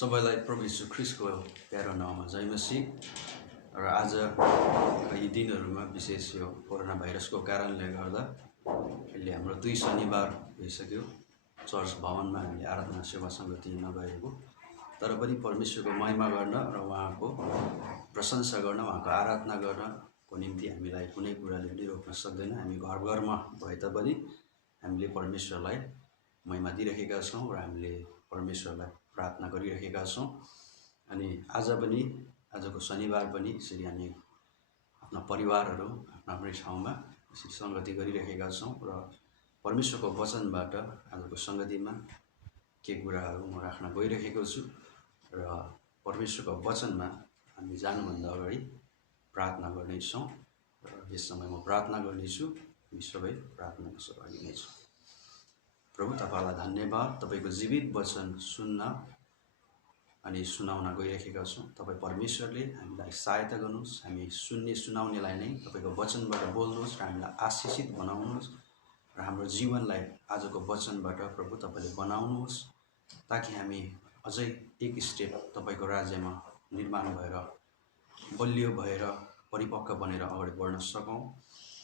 सबैलाई प्रभु यीशु ख्रीष्टको प्यारो नाममा जय मसीह। र आज यी दिनहरूमा विशेष यो कोरोना भाइरसको कारणले गर्दा अहिले हाम्रो 2 शनिबार भइसक्यो चर्च भवनमा हामीले आराधना सेवा सङ्गति नगएको, तर पनि परमेश्वरको महिमा गर्न र उहाँको प्रशंसा गर्न, उहाँको आराधना गर्नको निम्ति हामीलाई कुनै कुराले पनि रोक्न सक्दैन। हामी घर घरमा भए तापनि हामीले परमेश्वरलाई महिमा दिइरहेका छौँ र हामीले परमेश्वरलाई प्रार्थना गरिरहेका छौँ। अनि आजको शनिबार पनि यसरी हामी आफ्ना परिवारहरू आफ्नै ठाउँमा यसरी सङ्गति गरिरहेका छौँ र परमेश्वरको वचनबाट आजको सङ्गतिमा के कुराहरू म राख्न गइरहेको छु र परमेश्वरको वचनमा हामी जानुभन्दा अगाडि प्रार्थना गर्नेछौँ र यस समय म प्रार्थना गर्नेछु। हामी सबै प्रार्थनाको सहभागी नै छौँ। प्रभु तपाईलाई धन्यवाद, तपाईको जीवित वचन सुन्न अनि सुनाउन गइरहेका छौँ। तपाईँ परमेश्वरले हामीलाई सहायता गर्नुहोस्, हामी सुन्ने सुनाउनेलाई नै तपाईको वचनबाट बोल्नुहोस् र हामीलाई आशिषित बनाउनुहोस् र हाम्रो जीवनलाई आजको वचनबाट प्रभु तपाईँले बनाउनुहोस्, ताकि हामी अझै एक स्टेप तपाईँको राज्यमा निर्माण भएर बलियो भएर परिपक्व बनेर अगाडि बढ्न सकौँ।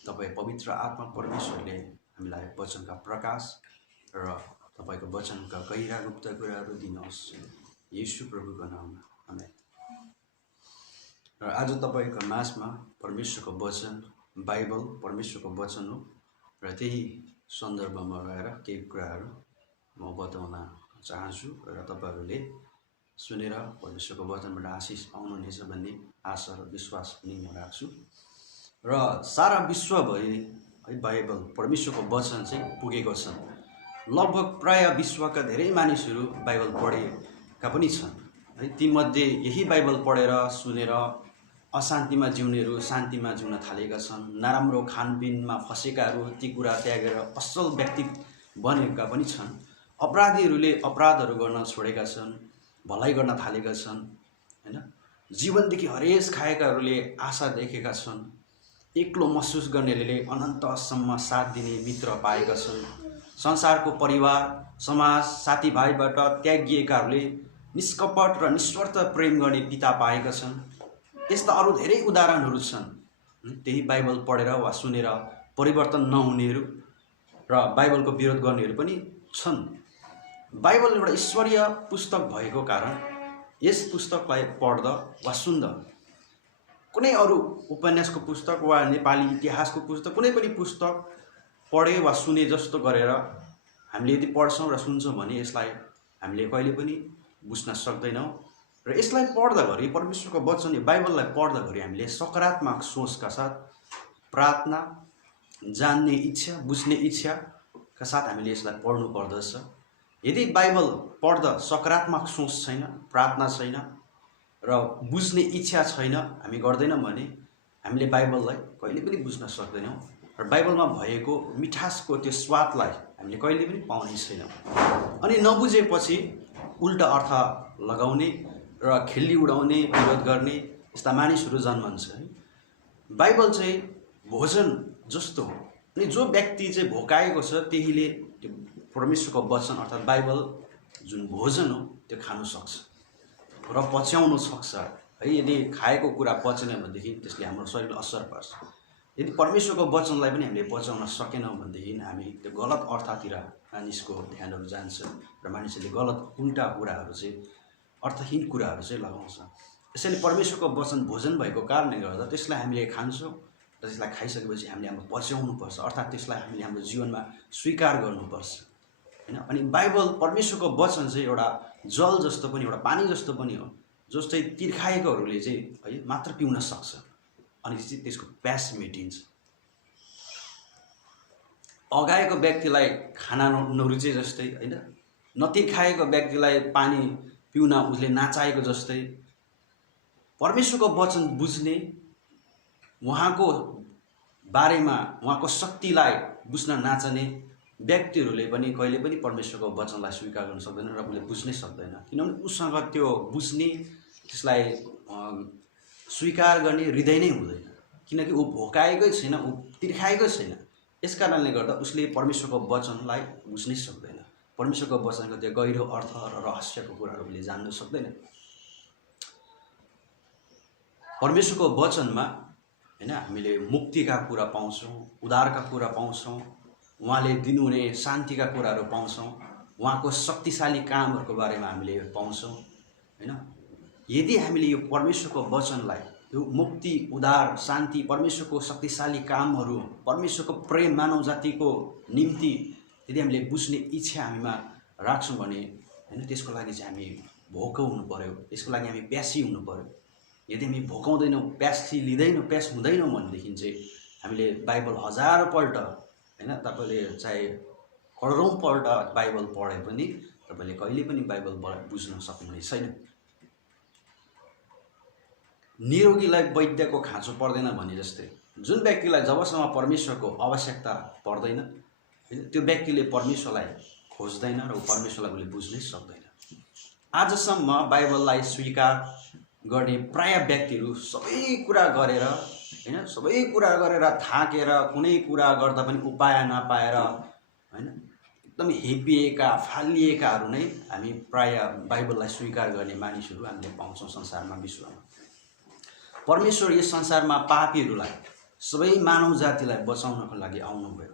तपाईँ पवित्र आत्मा परमेश्वरले हामीलाई वचनका प्रकाश र तपाईको वचनका गहिरा गुप्त कुराहरू दिनुहोस्, येशू प्रभुको नाममा आमेन। र आज तपाईको माझमा परमेश्वरको वचन, बाइबल परमेश्वरको वचन हो र त्यही सन्दर्भमा रहेर केही कुराहरू म बताउन चाहन्छु र तपाईहरूले सुनेर परमेश्वरको वचनबाट आशिष पाउनुहुनेछ भन्ने आशा र विश्वास पनि म राख्छु। र सारा विश्वभरि है बाइबल परमेश्वरको वचन चाहिँ पुगेको छ। लगभग प्राय विश्वका धेरै मानिसहरू बाइबल पढेका पनि छन् है। तीमध्ये यही बाइबल पढेर सुनेर अशान्तिमा जिउनेहरू शान्तिमा जिउन थालेका छन्। नराम्रो खानपिनमा फसेकाहरू ती कुरा त्यागेर असल व्यक्ति बनेका पनि छन्। अपराधीहरूले अपराधहरू गर्न छोडेका छन्, भलाइ गर्न थालेका छन् हैन। जीवनदेखि हरेस खाएकाहरूले आशा देखेका छन्। एक्लो महसुस गर्नेहरूले अनन्तसम्म साथ दिने मित्र पाएका छन्। संसारको परिवार समाज साथीभाइबाट त्यागिएकाहरूले निष्कपट र निस्वार्थ प्रेम गर्ने पिता पाएका छन्। यस्ता अरू धेरै उदाहरणहरू छन्। त्यही बाइबल पढेर वा सुनेर परिवर्तन नहुनेहरू र बाइबलको विरोध गर्नेहरू पनि छन्। बाइबल एउटा ईश्वरीय पुस्तक भएको कारण यस पुस्तकलाई पढ्दा वा सुन्दा कुनै अरू उपन्यासको पुस्तक वा नेपाली इतिहासको पुस्तक कुनै पनि पुस्तक पढे वा सुने जस्तो गरेर हामीले यदि पढ्छौँ र सुन्छौँ भने यसलाई हामीले कहिले पनि बुझ्न सक्दैनौँ। र यसलाई पढ्दाखेरि परमेश्वरको वचन यो बाइबललाई पढ्दाखेरि हामीले सकारात्मक सोचका साथ प्रार्थना, जान्ने इच्छा, बुझ्ने इच्छाका साथ हामीले यसलाई पढ्नु पर्दछ। यदि बाइबल पढ्दा सकारात्मक सोच छैन, प्रार्थना छैन र बुझ्ने इच्छा छैन, हामी गर्दैनौँ भने हामीले बाइबललाई कहिले पनि बुझ्न सक्दैनौँ र बाइबलमा भएको मिठासको त्यो स्वादलाई हामीले कहिले पनि पाउने छैनौँ। अनि नबुझेपछि उल्टा अर्थ लगाउने र खिल्ली उडाउने, विरोध गर्ने यस्ता मानिसहरू जन्मन्छ है। बाइबल चाहिँ भोजन जस्तो हो। अनि जो व्यक्ति चाहिँ भोकाएको छ त्यहीले त्यो परमेश्वरको वचन अर्थात् बाइबल जुन भोजन हो त्यो खानु सक्छ र पच्याउनु सक्छ है। यदि खाएको कुरा पचेन भनेदेखि त्यसले हाम्रो शरीरमा असर पर्छ। यदि परमेश्वरको वचनलाई पनि हामीले पचाउन सकेनौँ भनेदेखि हामी त्यो गलत अर्थतिर मानिसको ध्यानहरू जान्छ र मानिसहरूले गलत उल्टा कुराहरू चाहिँ अर्थहीन कुराहरू चाहिँ लगाउँछ। यसैले परमेश्वरको वचन भोजन भएको कारणले गर्दा त्यसलाई हामीले खान्छौँ र त्यसलाई खाइसकेपछि हामीले हाम्रो पच्याउनुपर्छ, अर्थात् त्यसलाई हामीले हाम्रो जीवनमा स्वीकार गर्नुपर्छ हैन। अनि बाइबल परमेश्वरको वचन चाहिँ एउटा जल जस्तो पनि, एउटा पानी जस्तो पनि हो, जो चाहिँ तिर्खाएकोहरूले चाहिँ है मात्र पिउन सक्छ अनि चाहिँ त्यसको प्यास मेटिन्छ। अगाएको व्यक्तिलाई खाना नरुचे जस्तै हैन, नतिर्खाएको व्यक्तिलाई पानी पिउन उसले नाचाएको जस्तै परमेश्वरको वचन बुझ्ने, उहाँको बारेमा उहाँको शक्तिलाई बुझ्न नाच्ने व्यक्तिहरूले पनि कहिले पनि परमेश्वरको वचनलाई स्वीकार गर्न सक्दैन र उसले बुझ्नै सक्दैन। किनभने उसँग त्यो बुझ्ने, त्यसलाई स्वीकार गर्ने हृदय नै हुँदैन, किनकि ऊ भोकाएकै छैन, ऊ तिर्खाएकै छैन। यस कारणले गर्दा उसले परमेश्वरको वचनलाई बुझ्नै सक्दैन। परमेश्वरको वचनको त्यो गहिरो अर्थ र रहस्यको कुराहरू उसले जान्न सक्दैन। परमेश्वरको वचनमा हैन हामीले मुक्तिका कुरा पाउँछौँ, उद्धारका कुरा पाउँछौँ, उहाँले दिनुहुने शान्तिका कुराहरू पाउँछौँ, उहाँको शक्तिशाली कामहरूको बारेमा हामीले पाउँछौँ हैन। यदि हामीले यो परमेश्वरको वचनलाई, यो मुक्ति, उद्धार, शान्ति, परमेश्वरको शक्तिशाली कामहरू, परमेश्वरको प्रेम मानव जातिको निम्ति यदि हामीले बुझ्ने इच्छा हामीमा राख्छौँ भने हैन, त्यसको लागि चाहिँ हामी भोको हुनु पर्यो, त्यसको लागि हामी प्यासी हुनु पर्यो। यदि हामी भोकाउँदैनौँ, प्यासी लिँदैनौँ, प्यास हुँदैनौँ भनेदेखि चाहिँ हामीले बाइबल हजारौँपल्ट हैन, तपाईँले चाहे करोडौँपल्ट बाइबल पढे पनि तपाईँले कहिले पनि बाइबल बुझ्न सक्नुहुने छैन। निरोगीलाई वैद्यको खाँचो पर्दैन भने जस्तै जुन व्यक्तिलाई जबसम्म परमेश्वरको आवश्यकता पर्दैन त्यो व्यक्तिले परमेश्वरलाई खोज्दैन र परमेश्वरलाई उसले बुझ्नै सक्दैन। आजसम्म बाइबललाई स्वीकार गर्ने प्राय व्यक्तिहरू सबै कुरा गरेर हैन, सबै कुरा गरेर थाकेर कुनै कुरा गर्दा पनि उपाय नपाएर हैन, एकदम हेपिएका फालिएकाहरू नै हामी प्राय बाइबललाई स्वीकार गर्ने मानिसहरू हामीले पाउँछौँ संसारमा, विश्वमा। परमेश्वर यस संसारमा पापीहरूलाई, सबै मानव जातिलाई बचाउनको लागि आउनुभयो।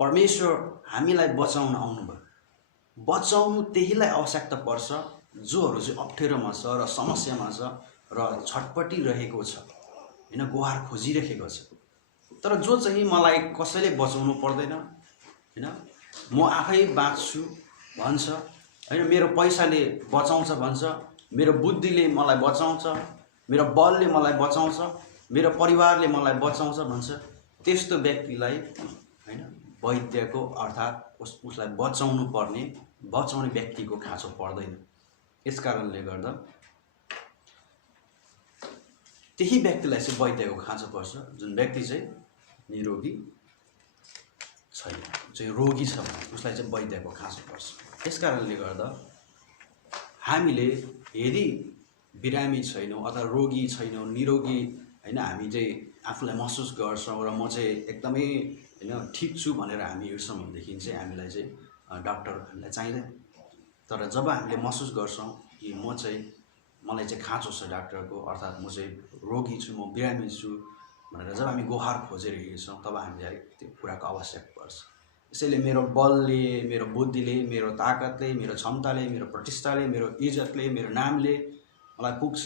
परमेश्वर हामीलाई बचाउन आउनुभयो। बचाउनु त्यहीलाई आवश्यकता पर्छ जोहरू चाहिँ अप्ठ्यारोमा छ र समस्यामा छ र छटपटिरहेको छ हैन, गुहार खोजिरहेको छ। तर जो चाहिँ मलाई कसैले बचाउनु पर्दैन हैन, म आफै बाँच्छु भन्छ हैन, मेरो पैसाले बचाउँछ भन्छ, मेरो बुद्धिले मलाई बचाउँछ, मेरो बलले मलाई बचाउँछ, मेरो परिवारले मलाई बचाउँछ भन्छ, त्यस्तो व्यक्तिलाई हैन वैद्यको अर्थात् उसलाई बचाउनु पर्ने, बचाउने व्यक्तिको खाँचो पर्दैन। यसकारणले गर्दा त्यही व्यक्तिलाई चाहिँ वैद्यको खाँचो पर्छ जुन व्यक्ति चाहिँ निरोगी छैन, चाहिँ रोगी छ भने उसलाई चाहिँ वैद्यको खाँचो पर्छ। यसकारणले गर्दा हामीले यदि बिरामी छैनौँ अथवा रोगी छैनौँ, निरोगी हैन, हामी चाहिँ आफूलाई महसुस गर्छौँ र म चाहिँ एकदमै हैन ठिक छु भनेर हामी हिँड्छौँ भनेदेखि चाहिँ हामीलाई चाहिँ डाक्टर हामीलाई चाहिँदैन। तर जब हामीले महसुस गर्छौँ कि मलाई चाहिँ खाँचो छ डाक्टरको, अर्थात् म चाहिँ रोगी छु, म बिरामी छु भनेर जब हामी गुहार खोजेर हिँड्छौँ तब हामीलाई त्यो कुराको आवश्यक पर्छ। यसैले मेरो बलले, मेरो बुद्धिले, मेरो ताकतले, मेरो क्षमताले, मेरो प्रतिष्ठाले, मेरो इज्जतले, मेरो नामले मलाई पुग्छ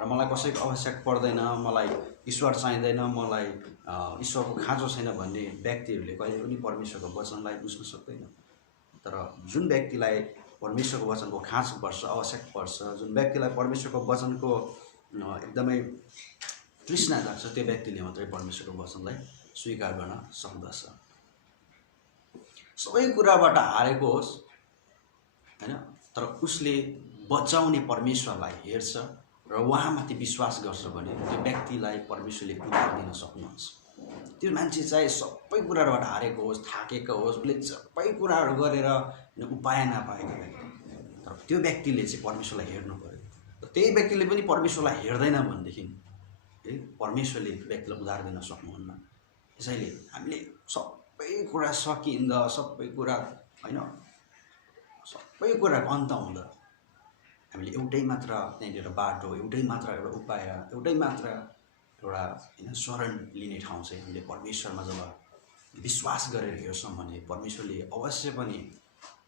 र मलाई कसैको आवश्यक पर्दैन, मलाई ईश्वर चाहिँदैन, मलाई ईश्वरको खाँचो छैन भन्ने व्यक्तिहरूले कहिले पनि परमेश्वरको वचनलाई बुझ्न सक्दैन। तर जुन व्यक्तिलाई परमेश्वरको वचनको खाँचो पर्छ, आवश्यक पर्छ, जुन व्यक्तिलाई परमेश्वरको वचनको एकदमै तृष्णा लाग्छ, त्यो व्यक्तिले मात्रै परमेश्वरको वचनलाई स्वीकार गर्न सक्दछ। सबै कुराबाट हारेको होस् हैन, तर उसले बचाउने परमेश्वरलाई हेर्छ र उहाँमाथि विश्वास गर्छ भने त्यो व्यक्तिलाई परमेश्वरले उद्धार दिन सक्नुहुन्छ। त्यो मान्छे चाहे सबै कुराबाट हारेको होस्, थाकेको होस्, उसले सबै कुराहरू गरेर उपाय नपाएको व्यक्ति, तर त्यो व्यक्तिले चाहिँ परमेश्वरलाई हेर्नु पर्यो। त्यही व्यक्तिले पनि परमेश्वरलाई हेर्दैन भनेदेखि परमेश्वरले व्यक्तिलाई उद्धार दिन सक्नुहुन्न। यसैले हामीले सबै कुरा सकिँदा, सबै कुरा हैन, सबै कुराको अन्त हुँदा हामीले एउटै मात्र त्यहाँनिर बाटो, एउटै मात्र एउटा उपाय, एउटै मात्र एउटा हैन शरण लिने ठाउँ चाहिँ हामीले परमेश्वरमा जब विश्वास गरेर हेर्छौँ भने परमेश्वरले अवश्य पनि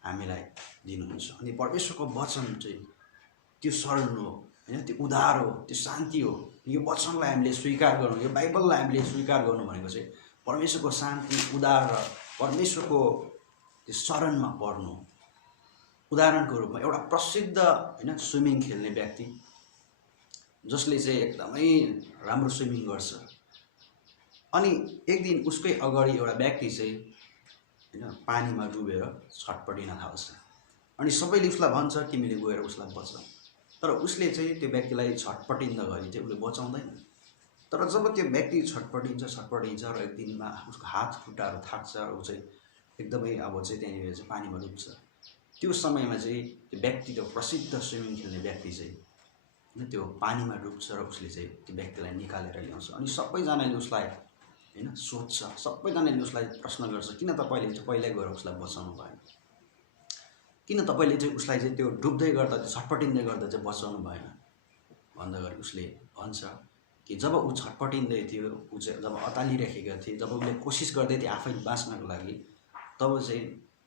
हामीलाई दिनुहुन्छ। अनि परमेश्वरको वचन चाहिँ त्यो शरण हो हैन, त्यो उद्धार हो, त्यो शान्ति हो। यो वचनलाई हामीले स्वीकार गर्नु, यो बाइबललाई हामीले स्वीकार गर्नु भनेको चाहिँ परमेश्वरको शान्ति, उद्धार र परमेश्वरको त्यो शरणमा पर्नु। उदाहरणको रूपमा एउटा प्रसिद्ध हैन स्विमिङ खेल्ने व्यक्ति जसले चाहिँ एकदमै राम्रो स्विमिङ गर्छ, अनि एक दिन उसकै अगाडि एउटा व्यक्ति चाहिँ हैन पानीमा डुबेर छटपटिन थाल्छ, अनि सबैले उसलाई भन्छ तिमीले गएर उसलाई बचाऊ। तर उसले चाहिँ त्यो व्यक्तिलाई छटपटिँदा गरी चाहिँ उसले बचाउँदैन। तर जब त्यो व्यक्ति छटपटिन्छ र एक दिनमा उसको हात खुट्टाहरू थाक्छ र ऊ चाहिँ एकदमै अब चाहिँ त्यहाँनिर चाहिँ पानीमा डुब्छ, त्यो समयमा चाहिँ त्यो व्यक्ति, त्यो प्रसिद्ध स्विमिङ खेल्ने व्यक्ति चाहिँ त्यो पानीमा डुब्छ र उसले चाहिँ त्यो व्यक्तिलाई निकालेर ल्याउँछ। अनि सबैजनाले उसलाई हैन सोध्छ, सबैजनाले उसलाई प्रश्न गर्छ किन तपाईँले चाहिँ पहिल्यै गएर उसलाई बचाउनु भएन। किन तपाईँले चाहिँ उसलाई चाहिँ त्यो डुब्दै गर्दा त्यो छटपटिँदै गर्दा चाहिँ बचाउनु भएन भन्दा गरी उसले भन्छ कि जब ऊ छटपटिँदै थियो, ऊ चाहिँ जब अतालिरहेका थिए, जब उसले कोसिस गर्दै थियो आफै बाँच्नको लागि, तब चाहिँ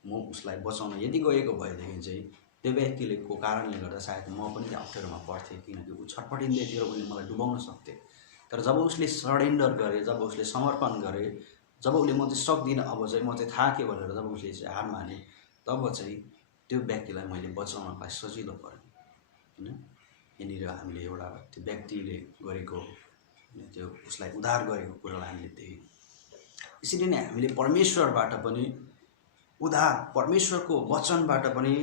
म उसलाई बचाउन यदि गएको भएदेखि चाहिँ त्यो व्यक्तिले को कारणले गर्दा सायद म पनि त्यो अप्ठ्यारोमा पर्थेँ, किनकि ऊ छटपटिँदै थियो र उसले मलाई डुबाउन सक्थे। तर जब उसले सरेन्डर गरे, जब उसले समर्पण गरे, जब उसले म चाहिँ सक्दिनँ, अब चाहिँ म चाहिँ थाकेँ भनेर जब उसले चाहिँ हार माने, तब चाहिँ त्यो व्यक्तिलाई मैले बचाउनलाई सजिलो पर्यो होइन। यहाँनिर हामीले एउटा त्यो व्यक्तिले गरेको त्यो उसलाई उद्धार गरेको कुरालाई हामीले देख्यौँ। यसरी नै हामीले परमेश्वरबाट पनि उद्धार, परमेश्वरको वचनबाट पनि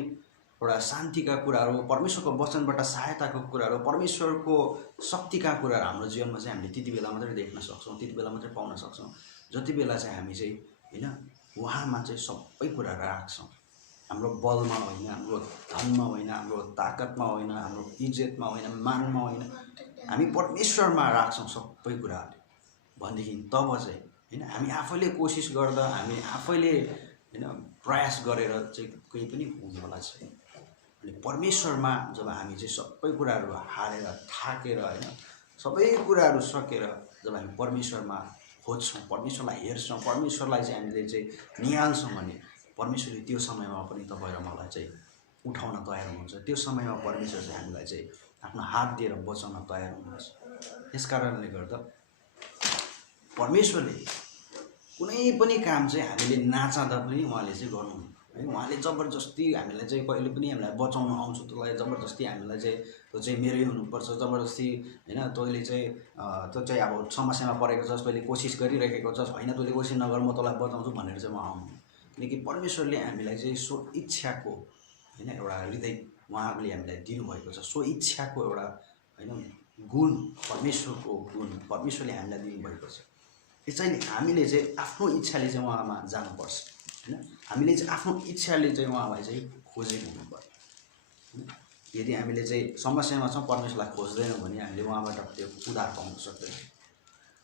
एउटा शान्तिका कुराहरू, परमेश्वरको वचनबाट सहायताको कुराहरू, परमेश्वरको शक्तिका कुराहरू हाम्रो जीवनमा चाहिँ हामीले त्यति बेला मात्रै देख्न सक्छौँ, त्यति बेला मात्रै पाउन सक्छौँ जति बेला चाहिँ हामी चाहिँ होइन उहाँमा चाहिँ सबै कुरा राख्छौँ। हाम्रो बलमा होइन, हाम्रो धनमा होइन, हाम्रो ताकतमा होइन, हाम्रो इज्जतमा होइन, मानमा होइन, हामी परमेश्वरमा राख्छौँ सबै कुराहरू भनेदेखि तब चाहिँ होइन हामी आफैले कोसिस गर्दा, हामी आफैले होइन प्रयास गरेर चाहिँ केही पनि हुनेवाला छैन। अनि परमेश्वरमा जब हामी चाहिँ सबै कुराहरू हारेर थाकेर होइन सबै कुराहरू सकेर जब हामी परमेश्वरमा खोज्छौँ, परमेश्वरलाई हेर्छौँ, परमेश्वरलाई चाहिँ हामीले चाहिँ निहाल्छौँ भने परमेश्वरले त्यो समयमा पनि तपाईँ र मलाई चाहिँ उठाउन तयार हुनुहुन्छ। त्यो समयमा परमेश्वर चाहिँ हामीलाई चाहिँ आफ्नो हात दिएर बचाउन तयार हुनुहुन्छ। त्यस कारणले गर्दा परमेश्वरले कुनै पनि काम चाहिँ हामीले नचाहँदा पनि उहाँले चाहिँ गर्नुहुन्न है। उहाँले जबरजस्ती हामीलाई चाहिँ कहिले पनि हामीलाई बचाउन आउँछ, तँलाई जबरजस्ती हामीलाई चाहिँ त्यो चाहिँ मेरै हुनुपर्छ, जबरजस्ती होइन तैँले चाहिँ त्यो चाहिँ अब समस्यामा परेको छस्, तैँले कोसिस गरिरहेको छस्, होइन तैँले कोसिस नगर म तँलाई बचाउँछु भनेर चाहिँ म आउनु। किनकि परमेश्वरले हामीलाई चाहिँ सो इच्छाको होइन एउटा हृदय उहाँले हामीलाई दिनुभएको छ। सो इच्छाको एउटा होइन गुण, परमेश्वरको गुण परमेश्वरले हामीलाई दिनुभएको छ। त्यसैले हामीले चाहिँ आफ्नो इच्छाले चाहिँ उहाँमा जानुपर्छ होइन। हामीले चाहिँ आफ्नो इच्छाले चाहिँ उहाँलाई चाहिँ खोजेको हुनुपर्छ होइन। यदि हामीले चाहिँ समस्यामा छौँ, परमेश्वरलाई खोज्दैनौँ भने हामीले उहाँबाट त्यो उद्धार पाउन सक्दैनौँ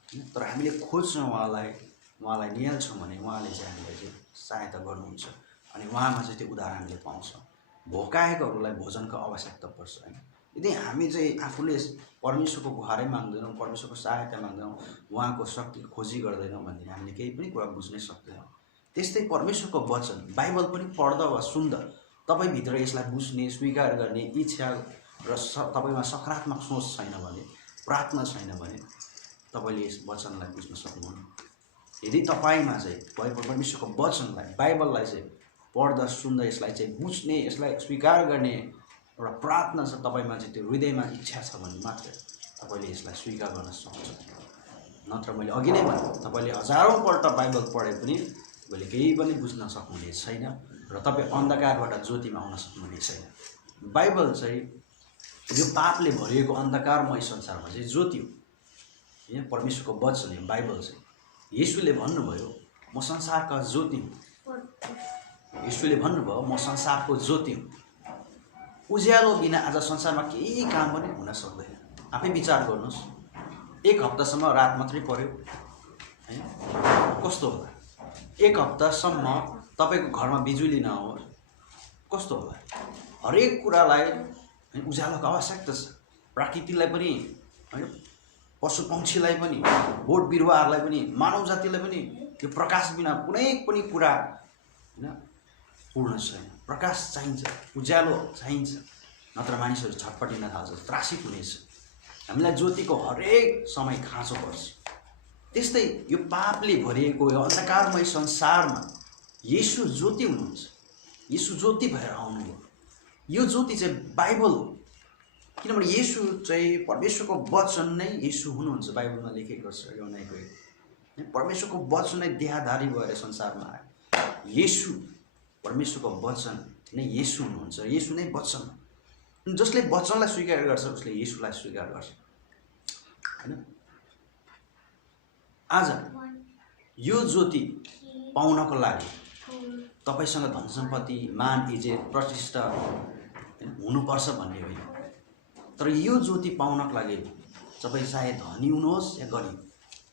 होइन। तर हामीले खोज्छौँ उहाँलाई निहाल्छौँ भने उहाँले चाहिँ हामीलाई चाहिँ सहायता गर्नुहुन्छ अनि उहाँमा चाहिँ त्यो उद्धार हामीले पाउँछौँ। भोकाएकोहरूलाई भोजनको आवश्यकता पर्छ होइन। यदि हामी चाहिँ आफूले परमेश्वरको गुहारै माग्दैनौँ, परमेश्वरको सहायता माग्दैनौँ, उहाँको शक्ति खोजी गर्दैनौँ भनेदेखि हामीले केही पनि कुरा बुझ्नै सक्दैनौँ। त्यस्तै परमेश्वरको वचन बाइबल पनि पढ्दा वा सुन्दा तपाईँभित्र यसलाई बुझ्ने, स्वीकार गर्ने इच्छा र तपाईँमा सकारात्मक सोच छैन भने, प्रार्थना छैन भने तपाईँले यस वचनलाई बुझ्न सक्नुहुन्न। यदि तपाईँमा चाहिँ परमेश्वरको वचनलाई, बाइबललाई चाहिँ पढ्दा सुन्दा यसलाई चाहिँ बुझ्ने, यसलाई स्वीकार गर्ने एउटा प्रार्थना छ तपाईँमा चाहिँ, त्यो हृदयमा इच्छा छ भने मात्र तपाईँले यसलाई स्वीकार गर्न सक्छ। नत्र मैले अघि नै भने तपाईँले हजारौँपल्ट बाइबल पढे पनि तपाईँले केही पनि बुझ्न सक्नुहुने छैन र तपाईँ अन्धकारबाट ज्योतिमा आउन सक्नुहुने छैन। बाइबल चाहिँ यो पापले भरिएको अन्धकारमय संसारमा चाहिँ ज्योति हो। यहाँ परमेश्वरको वचन हो बाइबल चाहिँ। येशूले भन्नुभयो म संसारका ज्योति हुँ। येशूले भन्नुभयो म संसारको ज्योति हुँ। उज्यालो बिना आज संसारमा केही काम पनि हुन सक्दैन। आफै विचार गर्नुहोस्, एक हप्तासम्म रात मात्रै पर्यो हैन, कस्तो होला? एक हप्तासम्म तपाईँको घरमा बिजुली नहोस् कस्तो होला? हरेक कुरालाई उज्यालोको आवश्यकता छ। प्रकृतिलाई पनि हैन, पशु पक्षीलाई पनि, बोट बिरुवाहरूलाई पनि, मानव जातिलाई पनि त्यो प्रकाश बिना कुनै पनि कुरा हैन पूर्ण छैन। प्रकाश चाहिन्छ, उज्यालो चाहिन्छ, नत्र मानिसहरू छटपटिन थाल्छ, त्रासित हुनेछ। हामीलाई ज्योतिको हरेक समय खाँचो पर्छ। त्यस्तै यो पापले भरिएको यो अन्धकारमय संसारमा येशू ज्योति हुनुहुन्छ। येशू ज्योति भएर आउनुभयो। यो ज्योति चाहिँ बाइबल हो, किनभने येशू चाहिँ परमेश्वरको वचन नै येशू हुनुहुन्छ। बाइबलमा लेखेको छ योनाको परमेश्वरको वचन नै देहधारी भएर संसारमा आयो। येशू परमेश्वरको वचन नै येशू हुनुहुन्छ। येशू नै वचन। जसले वचनलाई स्वीकार गर्छ उसले येशूलाई स्वीकार गर्छ हैन। आज यो ज्योति पाउनको लागि तपाईसँग धन सम्पत्ति, मान, इज्जत, प्रतिष्ठा हुनुपर्छ भन्ने होइन। तर यो ज्योति पाउनको लागि तपाईँ चाहे धनी हुनुहोस् या गरिब,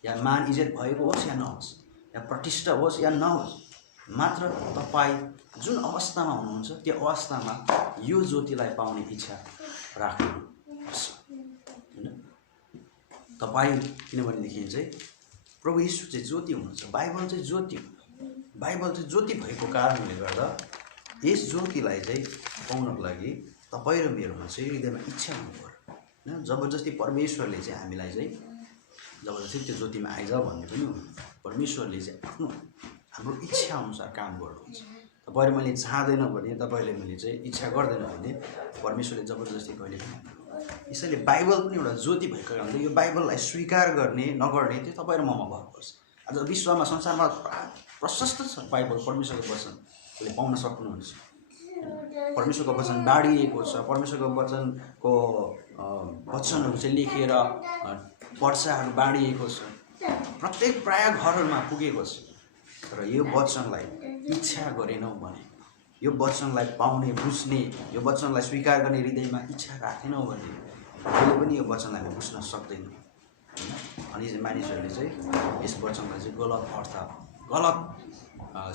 या मान इज्जत भएको होस् या नहोस्, या प्रतिष्ठा होस् या नहोस्, मात्र तपाईँ जुन अवस्थामा हुनुहुन्छ त्यो अवस्थामा यो ज्योतिलाई पाउने इच्छा राख्नुपर्छ हैन। तपाईँ किनभनेदेखि चाहिँ प्रभु यीशु चाहिँ ज्योति हुनुहुन्छ, बाइबल चाहिँ ज्योति हो। बाइबल चाहिँ ज्योति भएको कारणले गर्दा यस ज्योतिलाई चाहिँ पाउनको लागि तपाईँ र मेरोमा चाहिँ हृदयमा इच्छा हुनु पर्यो हैन। जबरजस्ती परमेश्वरले चाहिँ हामीलाई चाहिँ जबरजस्ती त्यो ज्योतिमा आइज भन्ने पनि हुनु। परमेश्वरले चाहिँ आफ्नो हाम्रो इच्छा अनुसार काम गर्नुहुन्छ। तपाईँ मैले चाहँदैन भने, तपाईँले मैले चाहिँ इच्छा गर्दैन भने परमेश्वरले जबरजस्ती कहिले पनि। यसैले बाइबल पनि एउटा ज्योति भएको कारणले यो बाइबललाई स्वीकार गर्ने नगर्ने त्यो तपाईँ र ममा भर पर्छ। आज विश्वमा संसारमा प्रशस्त छ बाइबल, परमेश्वरको वचनले पाउन सक्नुहुन्छ। परमेश्वरको वचन बाँडिएको छ, परमेश्वरको वचनको वचनहरू चाहिँ लेखेर पर्चाहरू बाँडिएको छ, प्रत्येक प्राय घरहरूमा पुगेको छ। तर यो वचनलाई इच्छा गरेनौँ भने, यो वचनलाई पाउने, बुझ्ने, यो वचनलाई स्वीकार गर्ने हृदयमा इच्छा राखेनौँ भने कहिले पनि यो वचनलाई हामी बुझ्न सक्दैनौँ हैन। अनि मानिसहरूले चाहिँ यस वचनलाई चाहिँ गलत अर्थ, गलत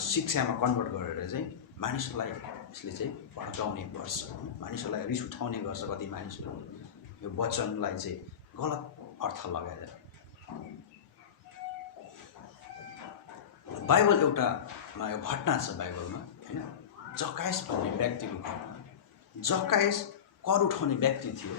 शिक्षामा कन्भर्ट गरेर चाहिँ मानिसहरूलाई यसले चाहिँ भड्काउने गर्छ, मानिसहरूलाई रिस उठाउने गर्छ। कति मानिसहरू यो वचनलाई चाहिँ गलत अर्थ लगाएर। बाइबल एउटा यो घटना छ बाइबलमा हैन। जकायस भन्ने व्यक्तिको घटना। जकायस कर उठाउने व्यक्ति थियो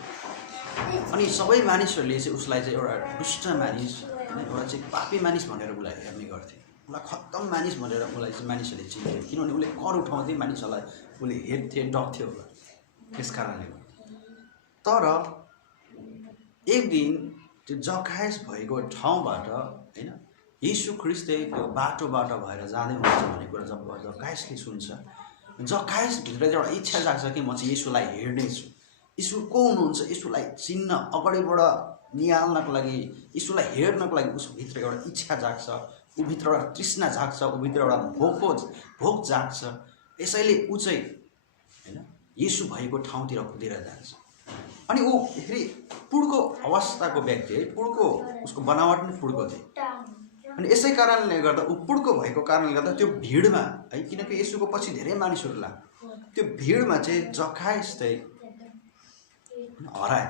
अनि सबै मानिसहरूले चाहिँ उसलाई चाहिँ एउटा दुष्ट मानिस हैन, एउटा चाहिँ पापी मानिस भनेर उसलाई हेर्ने गर्थे। उसलाई खत्तम मानिस भनेर उसलाई चाहिँ मानिसहरूले चिन्थे, किनभने उसले कर उठाउँदै मानिसहरूलाई उसले हेर्थे, डक्थ्यो होला, त्यस कारणले। तर एक दिन त्यो जकायस भएको ठाउँबाट हैन यीशु ख्रीष्ट त्यो बाटोबाट भएर जाँदै हुनुहुन्छ भन्ने कुरा जब जकायसले सुन्छ, जकायसभित्र चाहिँ एउटा इच्छा जाग्छ कि म चाहिँ यीशुलाई हेर्नेछु। यीशु को हुनुहुन्छ यसुलाई चिन्न, अगाडिबाट निहाल्नको लागि, यीशुलाई हेर्नको लागि उसको भित्र एउटा इच्छा जाग्छ, ऊभित्र एउटा तृष्णा जाग्छ, ऊभित्र एउटा भोक जाग्छ। यसैले ऊ चाहिँ हैन यीशु भएको ठाउँतिर कुदेर जान्छ। अनि ऊ फेरि पुड्को अवस्थाको व्यक्ति है, पुड्को उसको बनावट पनि पुड्को थियो। अनि यसै कारणले गर्दा ऊ पुड्को भएको कारणले गर्दा त्यो भिडमा है, किनकि यीशुको पछि धेरै मानिसहरू लाग्यो, त्यो भिडमा चाहिँ जकायस चाहिँ हरायो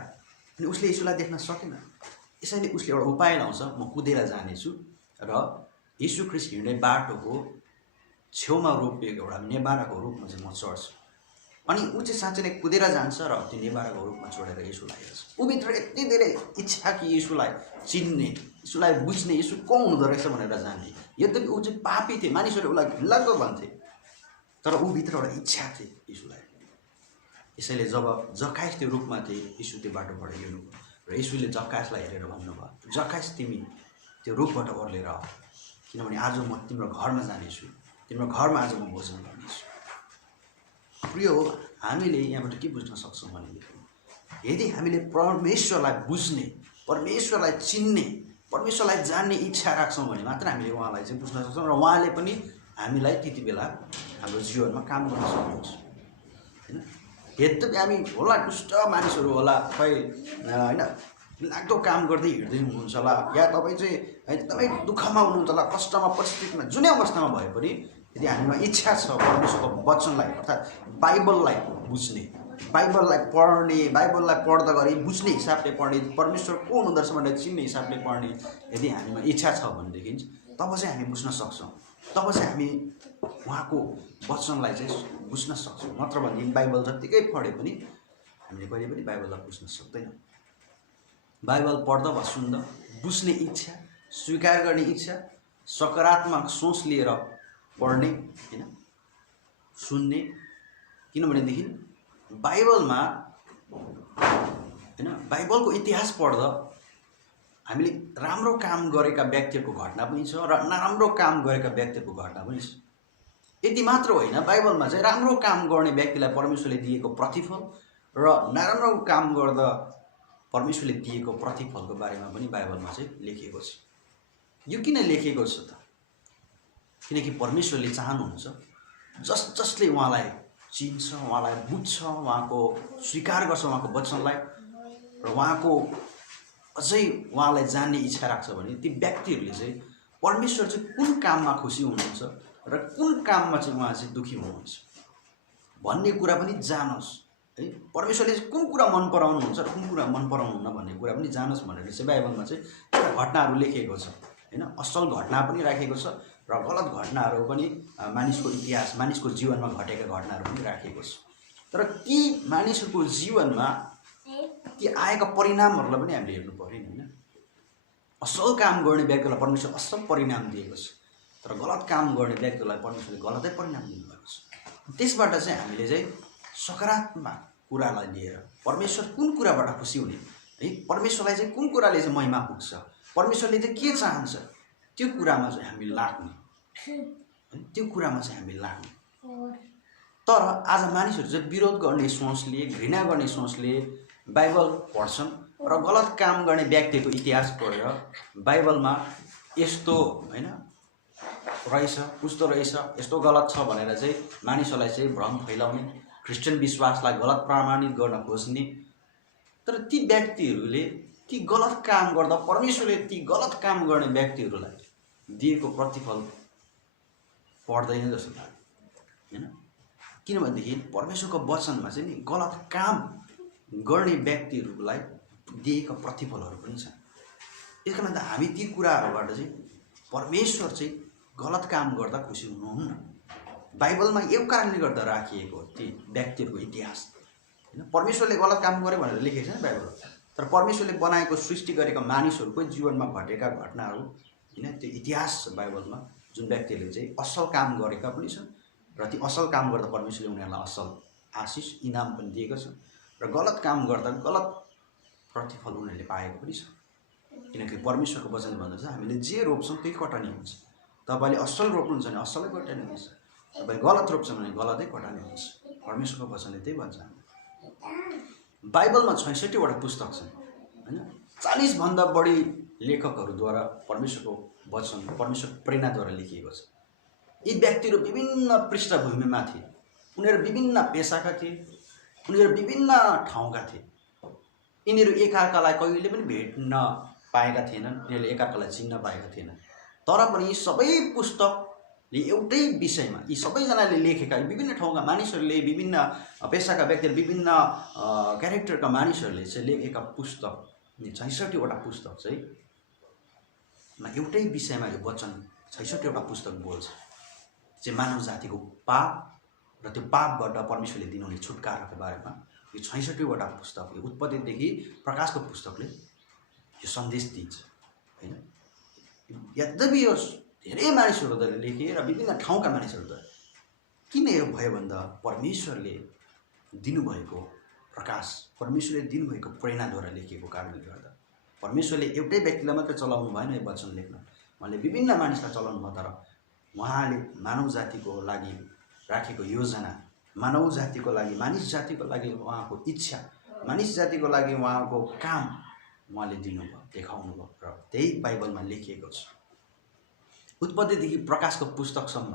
अनि उसले यीशुलाई देख्न सकेन। यसैले उसले एउटा उपाय लाउँछ, म कुदेर जानेछु र यीशु ख्रीष्ट हिँड्ने बाटोको छेउमा रोपिएको एउटा नेबाराको रुखमा चाहिँ म चढ्छु। अनि ऊ चाहिँ साँच्चै नै कुदेर जान्छ र त्यो नेबाराको रुखमा चढेर यीशुलाई हेर्छ। ऊभित्र यति धेरै इच्छा कि यीशुलाई चिन्ने, यीशुलाई बुझ्ने, यीशु को हुँदो रहेछ भनेर जान्ने। यद्यपि ऊ चाहिँ पापी थिए, मानिसहरूले उसलाई घिनलाग्दो भन्थे, तर ऊभित्र एउटा इच्छा थिए यीशुलाई। यसैले जब जकायस त्यो रुखमा थिए, यीशु त्यो बाटोबाट हिँड्नु र यीशुले जकायसलाई हेरेर भन्नुभयो, जकायस तिमी त्यो रुखबाट ओर्लेर आऊ, किनभने आज म तिम्रो घरमा जानेछु, तिम्रो घरमा आज म भोजन गर्नेछु। प्रिय हो, हामीले यहाँबाट के बुझ्न सक्छौँ भनेदेखि यदि हामीले परमेश्वरलाई बुझ्ने, परमेश्वरलाई चिन्ने, परमेश्वरलाई जान्ने इच्छा राख्छौँ भने मात्र हामीले उहाँलाई चाहिँ बुझ्न सक्छौँ र उहाँले पनि हामीलाई त्यति बेला हाम्रो जीवनमा काम गर्न सक्नुहुन्छ हैन। यद्यपि हामी होला दुष्ट मानिसहरू होला, खै हैन लाग्दो काम गर्दै हिँड्दै हुनुहुन्छ होला, या तपाईँ चाहिँ एकदमै दुःखमा हुनुहुन्छ होला, कष्टमा, परिस्थितिमा, जुनै अवस्थामा भए पनि यदि हामीमा इच्छा छ परमेश्वरको वचनलाई अर्थात् बाइबललाई बुझ्ने, बाइबललाई पढ्ने, बाइबललाई पढ्दा गरी बुझ्ने हिसाबले पढ्ने, परमेश्वर को हुनुहुँदो रहेछ भनेर चिन्ने हिसाबले पढ्ने यदि हामीमा इच्छा छ भनेदेखि तब चाहिँ हामी बुझ्न सक्छौँ, तब चाहिँ हामी उहाँको वचनलाई चाहिँ बुझ्न सक्छौँ। नत्र भनेदेखि बाइबल जत्तिकै पढे पनि हामीले कहिले पनि बाइबललाई बुझ्न सक्दैनौँ। बाइबल पढ्दा वा सुन्दा बुझ्ने इच्छा, स्वीकार गर्ने इच्छा, सकारात्मक सोच लिएर पढ्ने हैन, सुन्ने। किनभनेदेखि बाइबलमा हैन, बाइबलको इतिहास पढ्दा हामीले राम्रो काम गरेका व्यक्तिहरूको घटना पनि छ र नराम्रो काम गरेका व्यक्तिहरूको घटना पनि छ। यति मात्र होइन, बाइबलमा चाहिँ राम्रो काम गर्ने व्यक्तिलाई परमेश्वरले दिएको प्रतिफल र नराम्रो काम गर्दा परमेश्वरले दिएको प्रतिफलको बारेमा पनि बाइबलमा चाहिँ लेखिएको छ। यो किन लेखिएको छ त? किनकि परमेश्वरले चाहनुहुन्छ जसले उहाँलाई चिन्छ, उहाँलाई बुझ्छ, उहाँको स्वीकार गर्छ, उहाँको वचनलाई र उहाँको अझै उहाँलाई जान्ने इच्छा राख्छ भने ती व्यक्तिहरूले चाहिँ परमेश्वर चाहिँ कुन काममा खुसी हुनुहुन्छ र कुन काममा चाहिँ उहाँ चाहिँ दुःखी हुनुहुन्छ भन्ने कुरा पनि जानोस् है। परमेश्वरले चाहिँ कुन कुरा मन पराउनुहुन्छ र कुन कुरा मन पराउनुहुन्न भन्ने कुरा पनि जानोस् भनेर चाहिँ बाइबलमा चाहिँ एउटा घटनाहरू लेखिएको छ होइन। असल घटना पनि राखेको छ र गलत घटनाहरू पनि मानिसको इतिहास मानिसको जीवनमा घटेका घटनाहरू पनि राखेको छ। तर ती मानिसहरूको जीवनमा ती आएका परिणामहरूलाई पनि हामीले हेर्नु पर्यो नि होइन। असल काम गर्ने व्यक्तिलाई परमेश्वर असल परिणाम दिएको छ तर गलत काम गर्ने व्यक्तिलाई परमेश्वरले गलतै परिणाम दिनुभएको छ। त्यसबाट चाहिँ हामीले चाहिँ सकारात्मक कुरालाई लिएर परमेश्वर कुन कुराबाट खुसी हुने है, परमेश्वरलाई चाहिँ कुन कुराले चाहिँ महिमा पुग्छ, परमेश्वरले चाहिँ के चाहन्छ त्यो कुरामा चाहिँ हामी लाग्ने, त्यो कुरामा चाहिँ हामी लाग्ने। तर आज मानिसहरू चाहिँ विरोध गर्ने सोचले घृणा गर्ने सोचले बाइबल पढ्छन् र गलत काम गर्ने व्यक्तिको इतिहास पढेर बाइबलमा यस्तो होइन रहेछ उस्तो रहेछ यस्तो गलत छ भनेर चाहिँ मानिसहरूलाई चाहिँ भ्रम फैलाउने, क्रिस्चियन विश्वासलाई गलत प्रमाणित गर्न खोज्ने। तर ती व्यक्तिहरूले ती गलत काम गर्दा परमेश्वरले ती गलत काम गर्ने व्यक्तिहरूलाई दिएको प्रतिफल पढ्दैन जस्तो लाग्यो होइन। किनभनेदेखि परमेश्वरको वचनमा चाहिँ नि गलत काम गर्ने व्यक्तिहरूलाई दिएका प्रतिफलहरू पनि छन्। यसका लागि हामी ती कुराहरूबाट चाहिँ परमेश्वर चाहिँ गलत काम गर्दा खुसी हुनुहुन्न। बाइबलमा यो कारणले गर्दा राखिएको ती व्यक्तिहरूको इतिहास होइन। परमेश्वरले गलत काम गर्यो भनेर लेखेको छैन बाइबल, तर परमेश्वरले बनाएको सृष्टि गरेका मानिसहरूको जीवनमा घटेका घटनाहरू होइन त्यो इतिहास छ बाइबलमा। जुन व्यक्तिले चाहिँ असल काम गरेका पनि छन् र ती असल काम गर्दा परमेश्वरले उनीहरूलाई असल आशिष इनाम पनि दिएको छ र गलत काम गर्दा गलत प्रतिफल उनीहरूले पाएको पनि छ। किनकि परमेश्वरको वचन भन्दछ हामीले जे रोप्छौँ त्यही कटानी हुन्छ। तपाईँले असल रोप्नुहुन्छ भने असलै कटानी हुन्छ, तपाईँ गलत रोप्छन् भने गलतै कटानी हुन्छ। परमेश्वरको वचनले त्यही भन्छ। बाइबलमा 66 वटा पुस्तक छन् होइन। 40 भन्दा बढी लेखकहरूद्वारा परमेश्वरको वचन परमेश्वर प्रेरणाद्वारा लेखिएको छ। यी व्यक्तिहरू विभिन्न पृष्ठभूमिमा थिए, उनीहरू विभिन्न पेसाका थिए, उनीहरू विभिन्न ठाउँका थिए। यिनीहरू एकअर्कालाई कहिले पनि भेट्न पाएका थिएनन्, यिनीहरूले एकअर्कालाई चिन्न पाएका थिएनन्। तर पनि यी सबै पुस्तकले एउटै विषयमा यी सबैजनाले लेखेका विभिन्न ठाउँका मानिसहरूले विभिन्न पेसाका व्यक्तिहरू विभिन्न क्यारेक्टरका मानिसहरूले चाहिँ लेखेका पुस्तक 66 वटा पुस्तक चाहिँ एउटै विषयमा यो वचन 66 वटा पुस्तक बोल्छ चाहिँ मानव जातिको पाप र त्यो पापबाट परमेश्वरले दिनुहुने छुटकाराको बारेमा। यो 66 वटा पुस्तकले उत्पत्तिदेखि प्रकाशको पुस्तकले यो सन्देश दिन्छ होइन। यद्यपि यो धेरै मानिसहरूद्वारा लेखे र विभिन्न ठाउँका मानिसहरूद्वारा किन यो भयो भन्दा परमेश्वरले दिनुभएको प्रकाश, परमेश्वरले दिनुभएको प्रेरणाद्वारा लेखिएको कारणले गर्दा। परमेश्वरले एउटै व्यक्तिलाई मात्रै चलाउनु भएन यो वचन लेख्न, उहाँले विभिन्न मानिसलाई चलाउनु भयो। तर उहाँले मानव जातिको लागि राखेको योजना, मानव जातिको लागि मानिस जातिको लागि उहाँको इच्छा, मानिस जातिको लागि उहाँको काम उहाँले दिनुभयो, देखाउनु भयो र त्यही बाइबलमा लेखिएको छ। उत्पत्तिदेखि प्रकाशको पुस्तकसम्म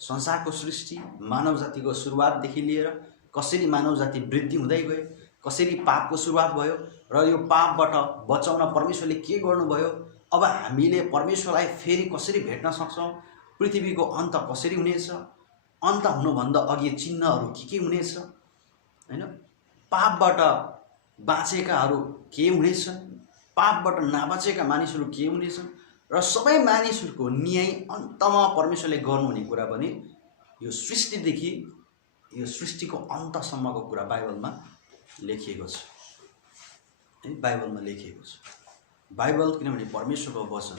संसारको सृष्टि, मानव जातिको सुरुवातदेखि लिएर कसरी मानव जाति वृद्धि हुँदै गयो, कसरी पापको सुरुवात भयो र यो पापबाट बचाउन परमेश्वरले के गर्नुभयो, अब हामीले परमेश्वरलाई फेरि कसरी भेट्न सक्छौँ, पृथ्वीको अन्त कसरी हुनेछ, अन्त हुनुभन्दा अघि चिन्हहरू के हुनेछ होइन, पापबाट बाँचेकाहरू के हुनेछन्, पापबाट नबाँचेका मानिसहरू के हुनेछन् र सबै मानिसहरूको न्याय अन्तमा परमेश्वरले गर्नुहुने कुरा पनि यो सृष्टिदेखि यो सृष्टिको अन्तसम्मको कुरा बाइबलमा लेखिएको छ है। बाइबलमा लेखिएको छ। बाइबल किनभने परमेश्वरको वचन,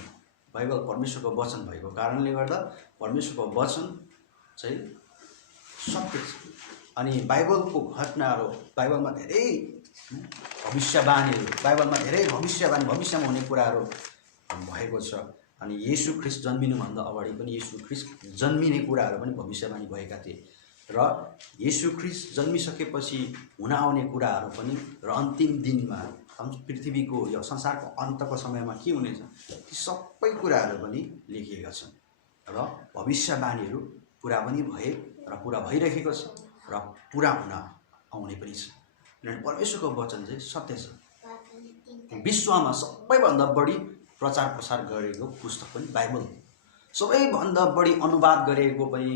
बाइबल परमेश्वरको वचन भएको कारणले गर्दा परमेश्वरको वचन चाहिँ सत्य छ। अनि बाइबलको घटनाहरू, बाइबलमा धेरै भविष्यवाणीहरू, बाइबलमा धेरै भविष्यमा हुने कुराहरू भएको छ। अनि येशू ख्रीष्ट जन्मिनुभन्दा अगाडि पनि येशू ख्रीष्ट जन्मिने कुराहरू पनि भविष्यवाणी भएका थिए र येशू ख्रीष्ट जन्मिसकेपछि हुन आउने कुराहरू पनि र अन्तिम दिनमा पृथ्वीको यो संसारको अन्तको समयमा के हुनेछ ती सबै कुराहरू पनि लेखिएका छन् र भविष्यवाणीहरू पुरा पनि भए र पुरा भइरहेको छ र पुरा हुन आउने पनि छ। किनभने परमेश्वरको वचन चाहिँ सत्य छ। विश्वमा सबैभन्दा बढी प्रचार प्रसार गरेको पुस्तक पनि बाइबल। सबैभन्दा बढी अनुवाद गरिएको पनि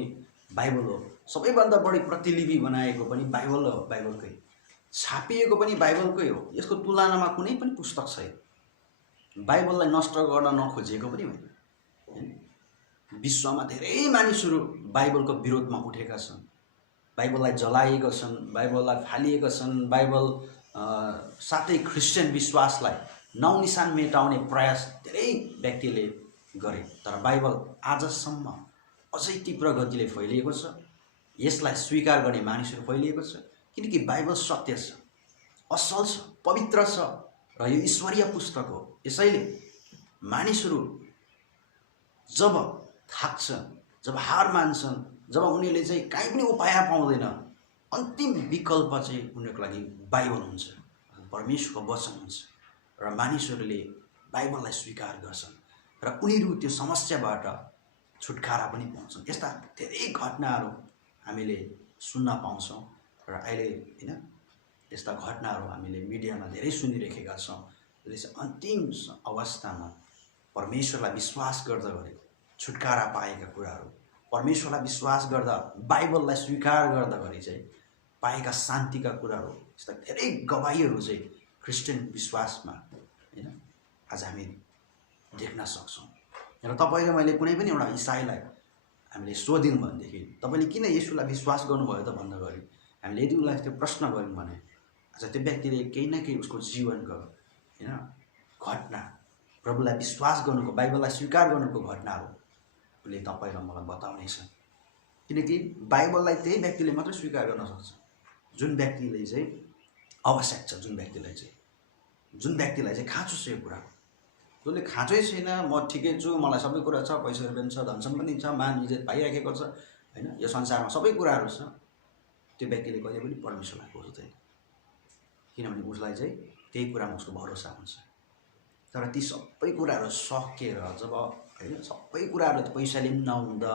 बाइबल हो, सबैभन्दा बढी प्रतिलिपि बनाएको पनि बाइबल हो, बाइबलकै छापिएको पनि बाइबलकै हो। यसको तुलनामा कुनै पनि पुस्तक छैन। बाइबललाई नष्ट गर्न नखोजिएको पनि होइन। विश्वमा धेरै मानिसहरू बाइबलको विरोधमा उठेका छन्, बाइबललाई जलाएका छन्, बाइबललाई फालिएका छन्, बाइबल साथै क्रिस्चियन विश्वासलाई नाउनिसान मेटाउने प्रयास धेरै व्यक्तिले गरे। तर बाइबल आजसम्म अझै तीव्र गतिले फैलिएको छ। यसलाई स्वीकार गर्ने मानिसहरू फैलिएको छ, किनकि बाइबल सत्य छ, असल छ, पवित्र छ र यो ईश्वरीय पुस्तक हो। यसैले मानिसहरू जब थाक्छन्, जब हार मान्छन्, जब उनीहरूले चाहिँ काहीँ पनि उपाय पाउँदैन, अन्तिम विकल्प चाहिँ उनीहरूको लागि बाइबल हुन्छ, परमेश्वरको वचन हुन्छ र मानिसहरूले बाइबललाई स्वीकार गर्छन् र उनीहरू त्यो समस्याबाट छुटकारा पनि पाउँछन्। यस्ता धेरै घटनाहरू हामीले सुन्न पाउँछौँ र अहिले होइन यस्ता घटनाहरू हामीले मिडियामा धेरै सुनिरहेका छौँ। त्यसले अन्तिम अवस्थामा परमेश्वरलाई विश्वास गर्दा गरे छुटकारा पाएका कुराहरू, परमेश्वरलाई विश्वास गर्दा बाइबललाई स्वीकार गर्दा गरी चाहिँ पाएका शान्तिका कुराहरू, यस्ता धेरै गवाहीहरू चाहिँ क्रिस्चियन विश्वासमा होइन आज हामी देख्न सक्छौँ। र तपाईँले मैले कुनै पनि एउटा इसाईलाई हामीले सोध्यौँ भनेदेखि तपाईँले किन येशूलाई विश्वास गर्नुभयो त भन्दा गरी हामीले यदि उसलाई त्यो प्रश्न गऱ्यौँ भने आज त्यो व्यक्तिले केही न केही उसको जीवनको होइन घटना, प्रभुलाई विश्वास गर्नुको, बाइबललाई स्वीकार गर्नुको घटनाहरू उसले तपाईँ र मलाई बताउनेछ। किनकि बाइबललाई त्यही व्यक्तिले मात्रै स्वीकार गर्न सक्छ जुन व्यक्तिले चाहिँ आवश्यक छ, जुन व्यक्तिलाई चाहिँ खाँचो छ यो कुराको। जसले खाँचै छैन, म ठिकै छु, मलाई सबै कुरा छ, पैसा रुपियाँ छ, धन सम्पत्ति छ, मान इज्जत पाइराखेको छ, होइन यो संसारमा सबै कुराहरू छ, त्यो व्यक्तिले कहिले पनि परमेश्वरलाई खोज्दैन, किनभने उसलाई चाहिँ त्यही कुरामा उसको भरोसा हुन्छ। तर ती सबै कुराहरू सकेर जब होइन सबै कुराहरू पैसाले पनि नहुँदा,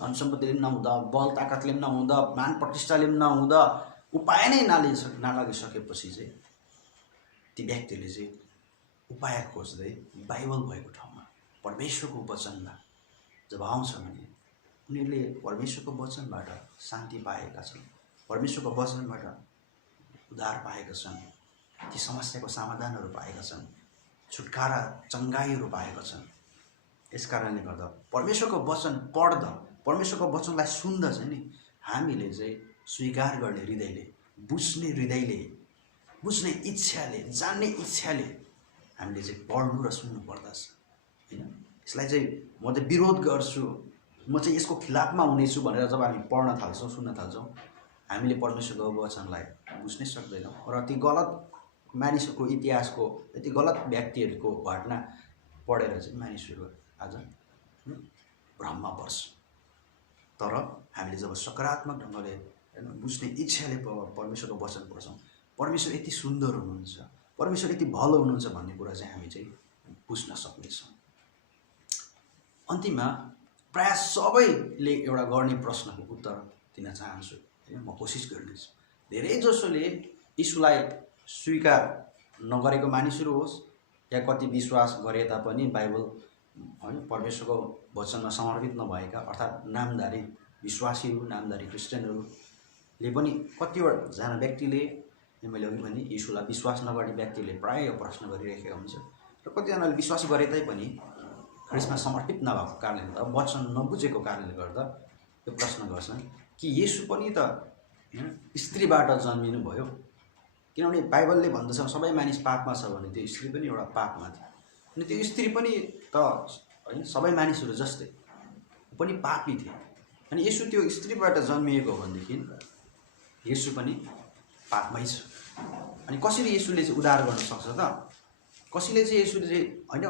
धन सम्पत्तिले पनि नहुँदा, बल ताकतले पनि नहुँदा, मान प्रतिष्ठाले पनि नहुँदा, उपाय नै नलागिसकेपछि चाहिँ ती व्यक्तिले चाहिँ उपाय खोज्दै बाइबल भएको ठाउँमा परमेश्वरको वचनमा जब आउँछ भने उनीहरूले परमेश्वरको वचनबाट शान्ति पाएका छन्, परमेश्वरको वचनबाट उद्धार पाएका छन्, ती समस्याको समाधानहरू पाएका छन्, छुटकारा चङ्गाईहरू पाएका छन्। यस कारणले गर्दा परमेश्वरको वचन पढ्दा, परमेश्वरको वचनलाई सुन्दा चाहिँ नि हामीले चाहिँ स्वीकार गर्ने हृदयले, बुझ्ने हृदयले, बुझ्ने इच्छाले, जान्ने इच्छाले हामीले चाहिँ पढ्नु र सुन्नु पर्दछ होइन। यसलाई चाहिँ म चाहिँ विरोध गर्छु, म चाहिँ यसको खिलाफमा हुनेछु भनेर जब हामी पढ्न थाल्छौँ, सुन्न थाल्छौँ, हामीले परमेश्वरको वचनलाई बुझ्नै सक्दैनौँ र ती गलत मानिसहरूको इतिहासको, यति गलत व्यक्तिहरूको घटना पढेर चाहिँ मानिसहरू आज भ्रममा पर्छ। तर हामीले जब सकारात्मक ढङ्गले होइन बुझ्ने इच्छाले परमेश्वरको वचन पढ्छौँ, परमेश्वर यति सुन्दर हुनुहुन्छ, परमेश्वर यति भलो हुनुहुन्छ भन्ने कुरा चाहिँ हामी चाहिँ बुझ्न सक्नेछौँ। अन्तिममा प्रायः सबैले एउटा गर्ने प्रश्नको उत्तर दिन चाहन्छु होइन, म कोसिस गर्नेछु। धेरै जसोले यीशुलाई स्वीकार नगरेको मानिसहरू होस् या कति विश्वास गरे तापनि बाइबल होइन परमेश्वरको वचनमा समर्पित नभएका अर्थात् नामधारी विश्वासीहरू, नामधारी क्रिस्चियनहरूले पनि कतिवटा व्यक्तिले मैले अघि भने यीशुलाई विश्वास नगर्ने व्यक्तिले प्रायः यो प्रश्न गरिरहेको हुन्छ र कतिजनाले विश्वास गरे तापनि ख्रिस्टमा समर्पित नभएको कारणले गर्दा, वचन नबुझेको कारणले गर्दा यो प्रश्न गर्छन् कि येशू पनि त स्त्रीबाट जन्मिनु भयो, किनभने बाइबलले भन्दछ सबै मानिस पापमा छ भने त्यो स्त्री पनि एउटा पापमा थियो, अनि त्यो स्त्री पनि त होइन सबै मानिसहरू जस्तै पनि पापी थिए, अनि येशू त्यो स्त्रीबाट जन्मिएको हो भनेदेखि येशू पनि पापमै छ। अनि कसरी येशूले चाहिँ उद्धार गर्न सक्छ त? कसैले चाहिँ येशूले चाहिँ होइन